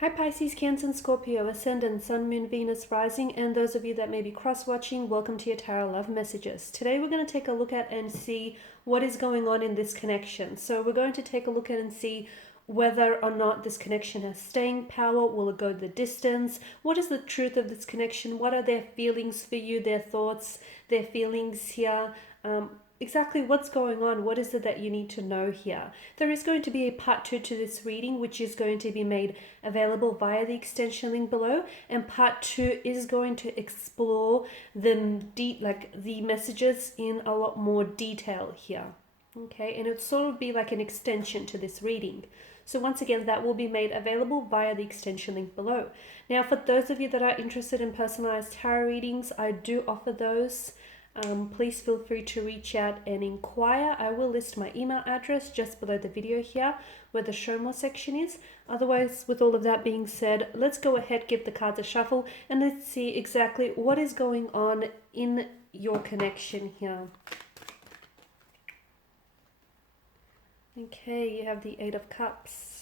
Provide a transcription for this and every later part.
Hi Pisces, Cancer and Scorpio, Ascendant, Sun, Moon, Venus, Rising, and those of you that may be cross-watching, welcome to your Tarot Love Messages. Today we're going to take a look at and see what is going on in this connection. So we're going to take a look at and see whether or not this connection has staying power. Will it go the distance? What is the truth of this connection? What are their feelings for you, their thoughts, their feelings here? Exactly what's going on, what is it that you need to know here. There is going to be a part 2 to this reading, which is going to be made available via the extension link below, and part 2 is going to explore the messages in a lot more detail here. Okay, and it'll sort of be like an extension to this reading. So once again, that will be made available via the extension link below. Now, for those of you that are interested in personalized tarot readings, I do offer those. Please feel free to reach out and inquire. I will list my email address just below the video here where the show more section is. Otherwise, with all of that being said, let's go ahead, give the cards a shuffle, and let's see exactly what is going on in your connection here. Okay, you have the Eight of Cups.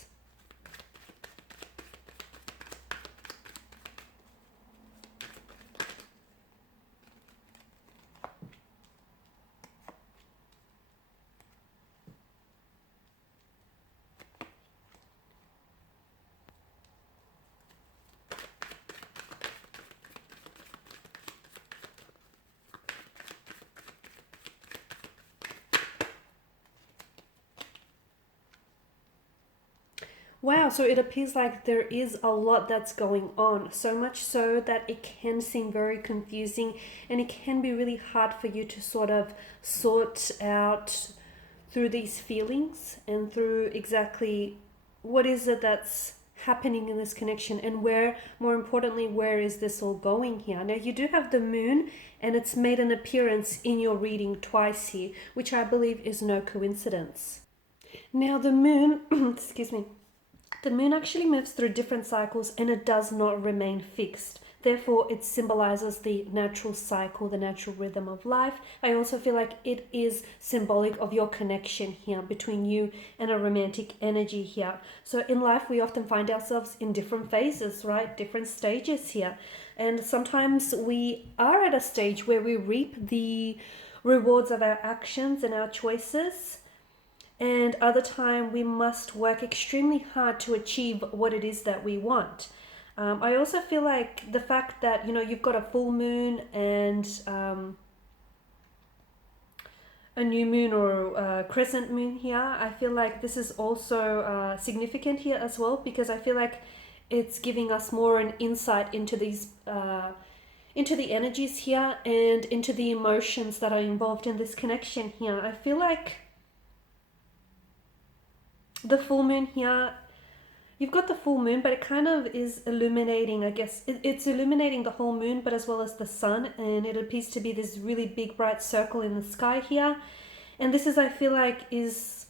Wow, so it appears like there is a lot that's going on, so much so that it can seem very confusing and it can be really hard for you to sort of sort out through these feelings and through exactly what is it that's happening in this connection, and where, more importantly, where is this all going here. Now you do have the moon, and it's made an appearance in your reading twice here, which I believe is no coincidence. Now the moon excuse me, the moon actually moves through different cycles and it does not remain fixed. Therefore, it symbolizes the natural cycle, the natural rhythm of life. I also feel like it is symbolic of your connection here between you and a romantic energy here. So in life, we often find ourselves in different phases, right? Different stages here. And sometimes we are at a stage where we reap the rewards of our actions and our choices. And other time we must work extremely hard to achieve what it is that we want. I also feel like the fact that, you've got a full moon and a new moon or a crescent moon here, I feel like this is also significant here as well, because I feel like it's giving us more an insight into these into the energies here and into the emotions that are involved in this connection here. I feel like the full moon here, you've got the full moon, but it kind of is illuminating, I guess. It's illuminating the whole moon, but as well as the sun, and it appears to be this really big bright circle in the sky here. And this is, I feel like, is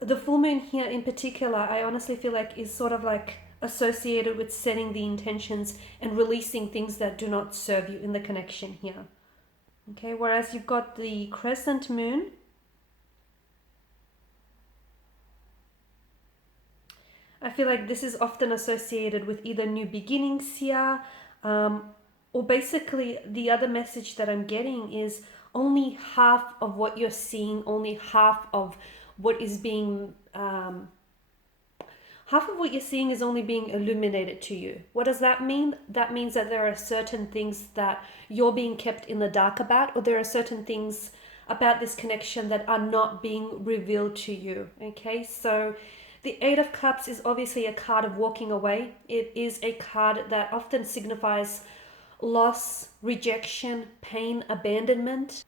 the full moon here in particular, I honestly feel like is sort of like associated with setting the intentions and releasing things that do not serve you in the connection here. Okay, whereas you've got the crescent moon, I feel like this is often associated with either new beginnings here, or basically the other message that I'm getting is only half of what you're seeing, only half of what is being, half of what you're seeing is only being illuminated to you. What does that mean? That means that there are certain things that you're being kept in the dark about, or there are certain things about this connection that are not being revealed to you. Okay, so the Eight of Cups is obviously a card of walking away. It is a card that often signifies loss, rejection, pain, abandonment.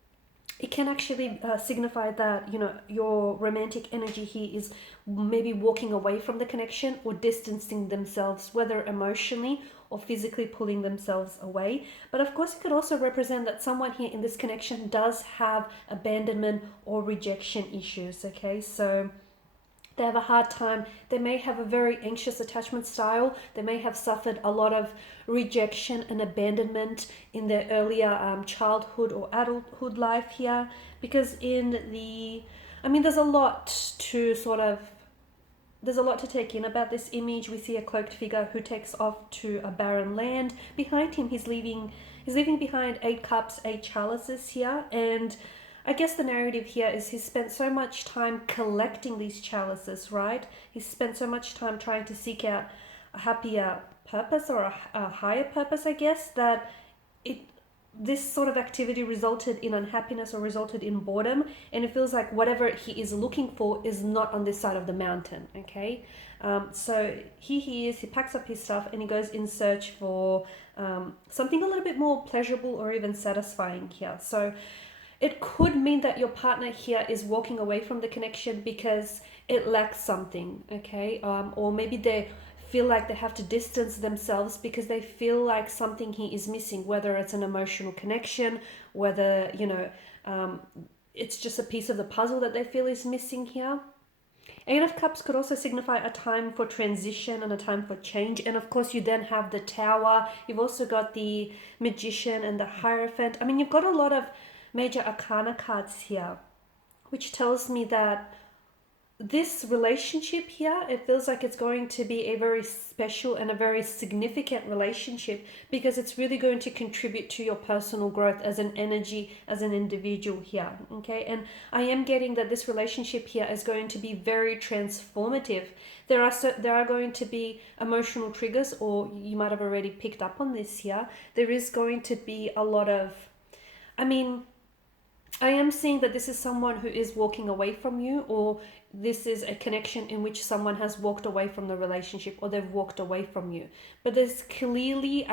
It can actually signify that, your romantic energy here is maybe walking away from the connection or distancing themselves, whether emotionally or physically pulling themselves away. But of course, it could also represent that someone here in this connection does have abandonment or rejection issues, okay? So they have a hard time. They may have a very anxious attachment style. They may have suffered a lot of rejection and abandonment in their earlier childhood or adulthood life here. Because there's a lot to sort of there's a lot to take in about this image. We see a cloaked figure who takes off to a barren land. Behind him, he's leaving behind 8 cups, 8 chalices here. And I guess the narrative here is he's spent so much time collecting these chalices, right? He's spent so much time trying to seek out a happier purpose, or a higher purpose, I guess, that it this sort of activity resulted in unhappiness or resulted in boredom, and it feels like whatever he is looking for is not on this side of the mountain. Okay, so here he is, he packs up his stuff and he goes in search for something a little bit more pleasurable or even satisfying here. So it could mean that your partner here is walking away from the connection because it lacks something. Okay, or maybe they feel like they have to distance themselves because they feel like something he is missing, whether it's an emotional connection, whether, it's just a piece of the puzzle that they feel is missing here. 8 of Cups could also signify a time for transition and a time for change. And of course, you then have the Tower. You've also got the Magician and the Hierophant. I mean, you've got a lot of major arcana cards here, which tells me that this relationship here, it feels like it's going to be a very special and a very significant relationship, because it's really going to contribute to your personal growth as an energy, as an individual here. Okay, and I am getting that this relationship here is going to be very transformative. There are going to be emotional triggers, or you might have already picked up on this here. There is going to be a lot of, I am seeing that this is someone who is walking away from you, or this is a connection in which someone has walked away from the relationship, or they've walked away from you. But there's clearly,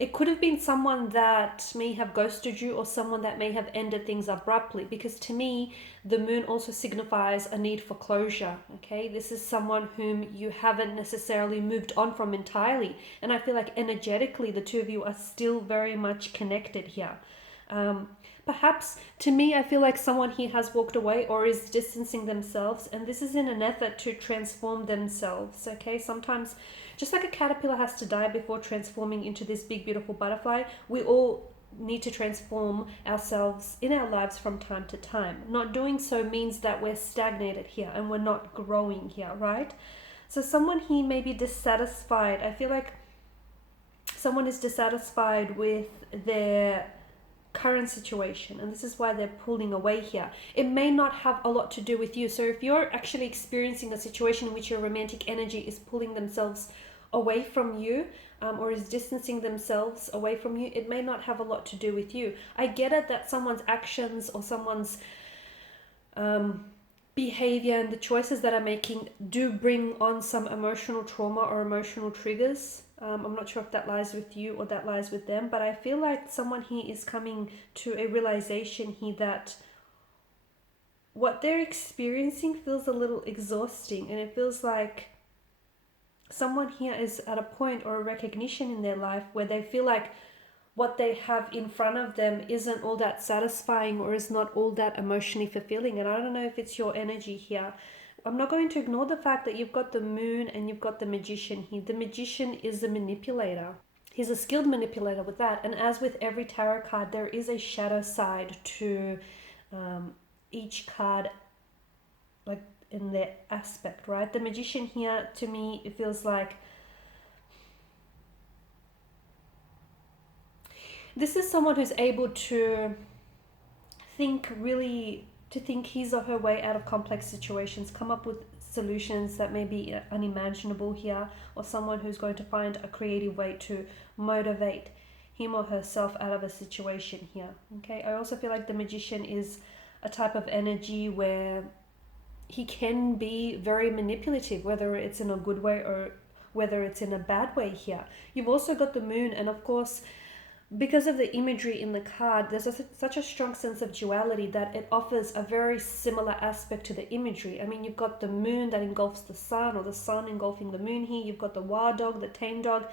it could have been someone that may have ghosted you, or someone that may have ended things abruptly, because to me, the moon also signifies a need for closure. Okay, this is someone whom you haven't necessarily moved on from entirely. And I feel like energetically, the two of you are still very much connected here. Perhaps, to me, I feel like someone here has walked away or is distancing themselves, and this is in an effort to transform themselves. Okay, sometimes, just like a caterpillar has to die before transforming into this big, beautiful butterfly, we all need to transform ourselves in our lives from time to time. Not doing so means that we're stagnated here and we're not growing here, right? So someone here may be dissatisfied. I feel like someone is dissatisfied with their current situation, and this is why they're pulling away here. It may not have a lot to do with you. So if you're actually experiencing a situation in which your romantic energy is pulling themselves away from you, or is distancing themselves away from you, it may not have a lot to do with you. I get it that someone's actions or someone's behavior and the choices that are making do bring on some emotional trauma or emotional triggers. I'm not sure if that lies with you or that lies with them, but I feel like someone here is coming to a realization here that what they're experiencing feels a little exhausting, and it feels like someone here is at a point or a recognition in their life where they feel like what they have in front of them isn't all that satisfying or is not all that emotionally fulfilling. And I don't know if it's your energy here. I'm not going to ignore the fact that you've got the moon and you've got the magician here. The magician is a manipulator. He's a skilled manipulator with that. And as with every tarot card, there is a shadow side to each card, like in their aspect, right? The magician here, to me, it feels like this is someone who's able to think his or her way out of complex situations, come up with solutions that may be unimaginable here, or someone who's going to find a creative way to motivate him or herself out of a situation here. Okay, I also feel like the magician is a type of energy where he can be very manipulative, whether it's in a good way or whether it's in a bad way here. You've also got the moon, and of course, because of the imagery in the card, there's such a strong sense of duality that it offers a very similar aspect to the imagery. I mean, you've got the moon that engulfs the sun, or the sun engulfing the moon here. You've got the wild dog, the tame dog.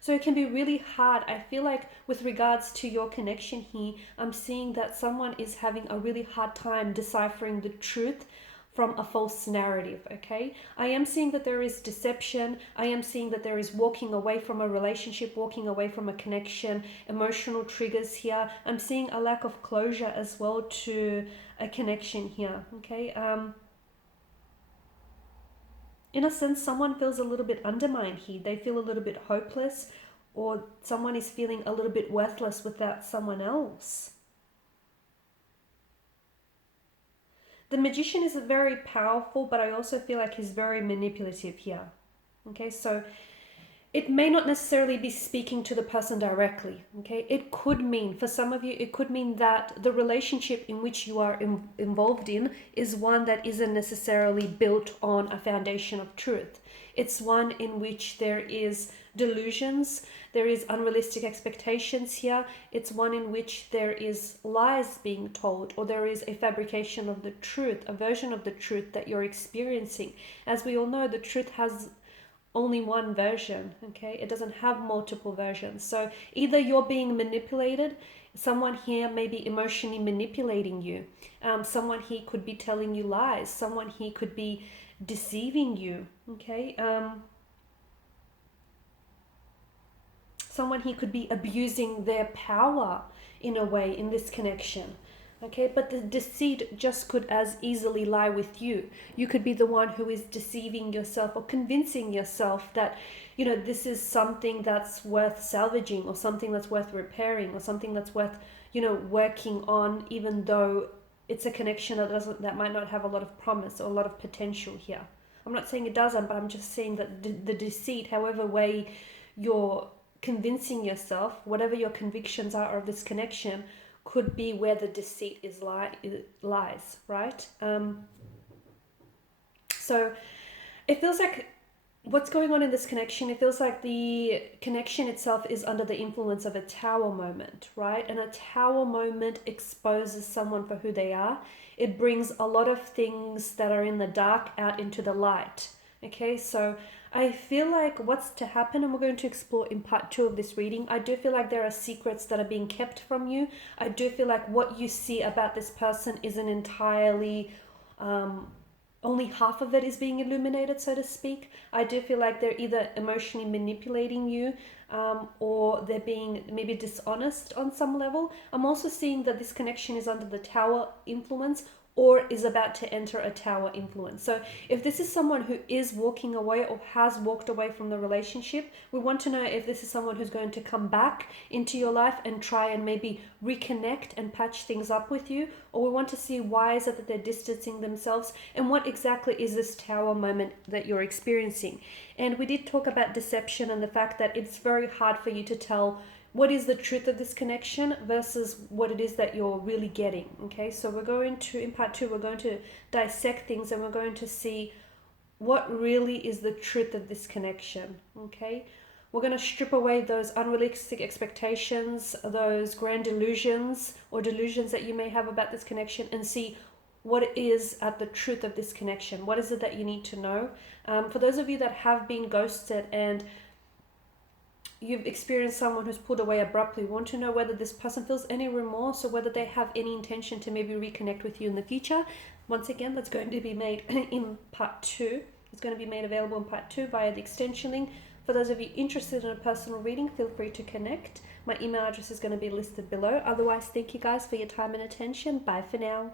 So it can be really hard. I feel like with regards to your connection here, I'm seeing that someone is having a really hard time deciphering the truth from a false narrative. Okay, I am seeing that there is deception. I am seeing that there is walking away from a relationship, walking away from a connection, emotional triggers here. I'm seeing a lack of closure as well to a connection here. Okay, in a sense, someone feels a little bit undermined here. They feel a little bit hopeless, or someone is feeling a little bit worthless without someone else. The Magician is very powerful, but I also feel like he's very manipulative here. Okay, so it may not necessarily be speaking to the person directly. Okay, it could mean, for some of you, it could mean that the relationship in which you are involved in is one that isn't necessarily built on a foundation of truth. It's one in which there is delusions, there is unrealistic expectations here. It's one in which there is lies being told, or there is a fabrication of the truth, a version of the truth that you're experiencing. As we all know, the truth has only one version. Okay, it doesn't have multiple versions. So either you're being manipulated, someone here may be emotionally manipulating you, someone here could be telling you lies, someone here could be deceiving you. Okay, someone here could be abusing their power in a way in this connection. Okay, but the deceit just could as easily lie with you. You could be the one who is deceiving yourself or convincing yourself that, you know, this is something that's worth salvaging, or something that's worth repairing, or something that's worth, you know, working on, even though it's a connection that might not have a lot of promise or a lot of potential here. I'm not saying it doesn't, but I'm just saying that the deceit, however way you're convincing yourself, whatever your convictions are of this connection, could be where the deceit lies, right? So it feels like what's going on in this connection, it feels like the connection itself is under the influence of a tower moment, right? And a tower moment exposes someone for who they are. It brings a lot of things that are in the dark out into the light. Okay, so I feel like what's to happen, and we're going to explore in part 2 of this reading, I do feel like there are secrets that are being kept from you. I do feel like what you see about this person isn't entirely, only half of it is being illuminated, so to speak. I do feel like they're either emotionally manipulating you, or they're being maybe dishonest on some level. I'm also seeing that this connection is under the tower influence, or is about to enter a tower influence. So if this is someone who is walking away or has walked away from the relationship, we want to know if this is someone who's going to come back into your life and try and maybe reconnect and patch things up with you, or we want to see why is it that they're distancing themselves, and what exactly is this tower moment that you're experiencing. And we did talk about deception and the fact that it's very hard for you to tell what is the truth of this connection versus what it is that you're really getting. Okay, so we're going to, in part 2, we're going to dissect things, and we're going to see what really is the truth of this connection. Okay, we're going to strip away those unrealistic expectations, those grand delusions or delusions that you may have about this connection, and see what is at the truth of this connection. What is it that you need to know? For those of you that have been ghosted and you've experienced someone who's pulled away abruptly, want to know whether this person feels any remorse or whether they have any intention to maybe reconnect with you in the future. Once again, that's going to be made in part 2. It's going to be made available in part 2 via the extension link. For those of you interested in a personal reading, feel free to connect. My email address is going to be listed below. Otherwise, thank you guys for your time and attention. Bye for now.